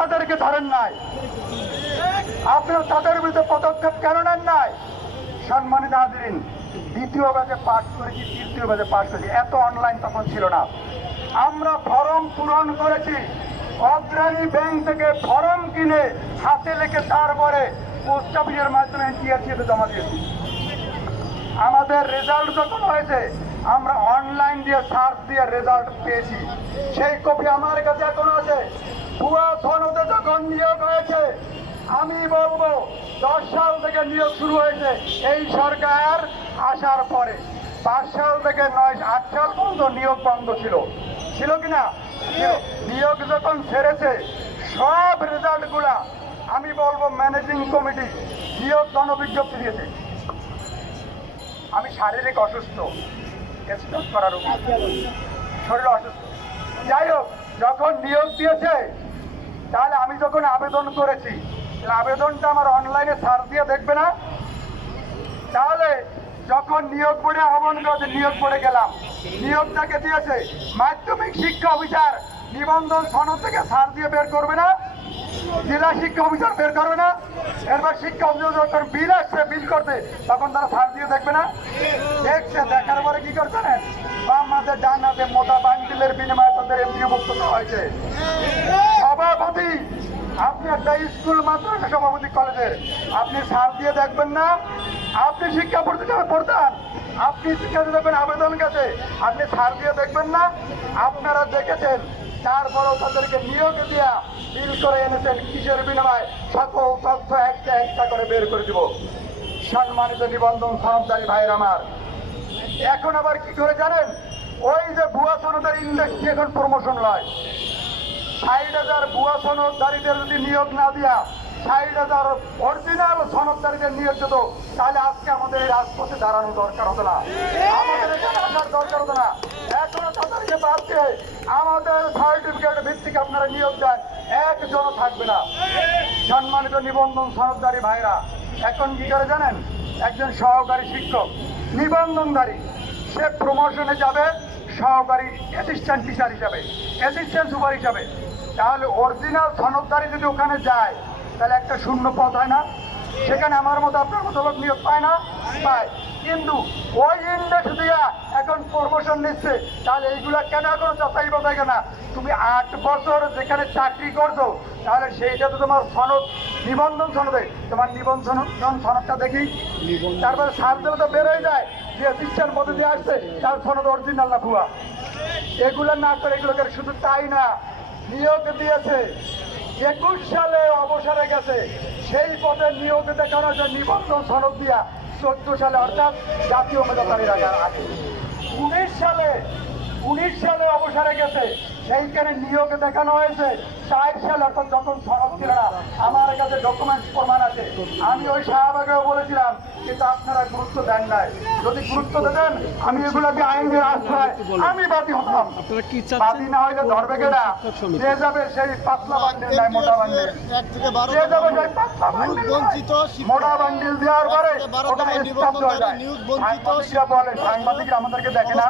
তাদেরকে ধরেন নাই। আপনারা তাদের বিরুদ্ধে পদক্ষেপ কেন নেন নাই? সম্মানিত হাজিরিন, দ্বিতীয় ব্যাচে পাস করেছি, তৃতীয় ব্যাচে পাস করেছি। এত অনলাইন তখন ছিল না। আমরা ফর্ম পূরণ করেছি। অগ্রণী ব্যাংক থেকে ফর্ম কিনে হাতে লিখে তারপরে পোস্ট অফিসের মাধ্যমে টিআরসিতে জমা দিয়েছি। আমাদের রেজাল্ট যখন হয়েছে আমরা অনলাইন দিয়ে সার্চ দিয়ে রেজাল্ট পেয়েছি। সেই কপি আমার কাছে এখন আছে। ভুয়া ধনতে যখন নিয়োগ হয়েছে, আমি বলব, দশ সাল থেকে নিয়োগ শুরু হয়েছে। এই সরকার আসার পরে পাঁচ সাল থেকে নয়, আট সাল পর্যন্ত নিয়োগ বন্ধ ছিল। ছিল কিনা ছিল। নিয়োগ যখন ছেড়েছে সব রেজাল্টগুলা আমি বলব ম্যানেজিং কমিটি নিয়োগ গণবিজ্ঞপ্তি দিয়েছে। আমি শারীরিক অসুস্থ। স্ট্রোক করার শরীর অসুস্থ। যাই হোক, যখন নিয়োগ দিয়েছে, তাহলে আমি যখন আবেদন করেছি আবেদনটা আমার অনলাইনে সার্চ দিয়ে দেখবে না। তাহলে যখন নিয়োগ করে আহ্বান করেছে নিয়োগ করে গেলাম। নিয়োগটাকে দিয়েছে মাধ্যমিক শিক্ষা অফিসার নিবন্ধন সনদ থেকে সার দিয়ে বের করবে না। জেলা শিক্ষা অফিসার বের করবে না। এরপর শিক্ষা অফিসার বিল আসছে, বিল তখন তারা দিয়ে দেখবে না। দেখছে, দেখার পরে কি করছে না? বাম ডান হাতে মোটা বিনিময়ে তাদের হয়েছে। সভাপতি, আপনি একটা স্কুল মাদ্রাসা সভাপতি কলেজের আপনি সার দিয়ে দেখবেন না। আপনি শিক্ষা প্রতিষ্ঠানে পড়তেন আপনি শিক্ষা দেবেন আবেদন কাছে আপনি সার দিয়ে দেখবেন না। আপনারা দেখেছেন তারপরও তাদেরকে নিয়োগ দিয়া বিল করে এনেছেন কিসের বিনিময়ে সকল তথ্য একটা একটা করে বের করে দিব। সম্মানিত নিবন্ধন সনদদারি ভাইয়ের আমার, এখন আবার কি করে জানেন? ওই যে ভুয়া সনদের ইন্ডেক্স এখন প্রমোশন লয়। ষাট হাজার ভুয়া সনদদারিদের যদি নিয়োগ না দিয়া ষাট হাজার অরিজিনাল সনদদারিদের নিয়োগ দিত, তাহলে আজকে আমাদের রাজপথে দাঁড়ানো দরকার হতো না। আমাদের এখানে আসার দরকার হতো না। এখনও তাদেরকে বাদ আমাদের সার্টিফিকেট ভিত্তিক আপনারা নিয়োগ দেন। একজনও থাকবে না। সম্মানিত নিবন্ধন সনদদারি ভাইরা, এখন কি করে জানেন? একজন সহকারী শিক্ষক, নিবন্ধনধারী। সে প্রমোশনে যাবে, সহকারী অ্যাসিস্ট্যান্ট টিচার হিসাবে অ্যাসিস্ট্যান্ট সুপার হিসাবে। তাহলে অরিজিনাল সনদদারি যদি ওখানে যায়, তাহলে একটা শূন্য পথ হয় না। সেখানে আমার মতো আপনার মতো লোক নিয়োগ পায় না। পায়। কিন্তু ওই ইন্ডেক্স দিয়া এখন প্রমোশন নিচ্ছে। তাহলে এইগুলা কেন এখনও যাচাই বাছাই না? তুমি আট বছর যেখানে চাকরি করছ তাহলে সেইটা তো তোমার সনদ নিবন্ধন সনদে। তোমার নিবন্ধন সনদটা দেখি। তারপরে সার দিলে তো বেরোয় যায়। যে অ্যাসিস্ট্যান্ট মধ্যে দিয়ে আসছে তার সনদ অরিজিনাল না ভুয়া। এগুলো না করে এগুলোকে শুধু তাই না নিয়োগ দিয়েছে। একুশ সালে অবসরে গেছে। সেই পথে নিয়োগ দেখানো যে নিবন্ধন সনদ দিয়া চোদ্দ সালে অর্থাৎ জাতীয় মেধাতারী রাখার আগে। উনিশ সালে উনিশ সালে অবসরে গেছে। সেইখানে নিয়োগ দেখানো হয়েছে ষাট সালে অর্থাৎ যখন সনদ ছিল না আমার কাছে ডকুমেন্টস প্রমাণ আছে। আমি ওই শাহবাগেও বলেছিলাম কিন্তু আপনারা গুরুত্ব দেন নাই। যদি গুরুত্ব দেন আমি এগুলোকে আইনের আশ্রয় আমি বাদী হতাম। কি বাদী না হইলে ধরবে কেনা যে যাবে সেই পাতলা বান্ডিল নাই মোটা বান্ডিল। এক থেকে বারো যে যাবে সেই পাতলা মোটা বান্ডিল দেওয়ার পরে তম স্টাফ দেওয়া যায়। সাংবাদিকরা বলে সাংবাদিকরা আমাদেরকে দেখে না।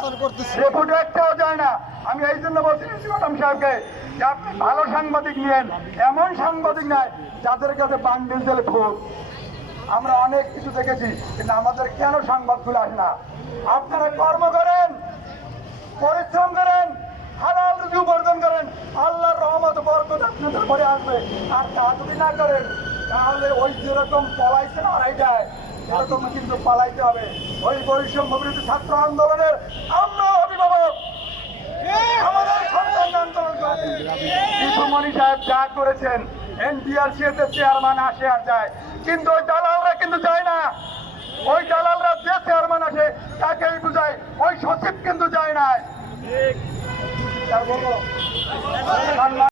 একটাও যায় না। আমি এই জন্য বলছি ম্যাডাম সাহেবকে যে আপনি ভালো সাংবাদিক নিয়েন, এমন সাংবাদিক নাই যাদের কাছে বান্ডিল দিলে ভোট আমরা অনেক কিছু দেখেছি, কিন্তু আমাদের কেন সংবাদগুলো আসে না? আপনারা কর্ম করেন, পরিশ্রম করেন, হালাল রুজি উপার্জন করেন, আল্লাহর রহমত বরকত আপনাদের পরে আসবে। আর তা যদি না করেন, তাহলে ওই যেরকম পলাইছেন আড়াইটায় এরকম কিন্তু পালাইতে হবে। ওই বৈষম্য বিরোধী ছাত্র আন্দোলনের আমরা অভিভাবক। বিশ্বমণি সাহেব যা করেছেন, এনডিআরসি এতে চেয়ারম্যান আসে আর যায়। কিন্তু ওই দালালরা কিন্তু যায় না। ওই দালালরা যে চেয়ারম্যান আসে, তাকেই বুঝায়। ওই সচিব কিন্তু যায় না।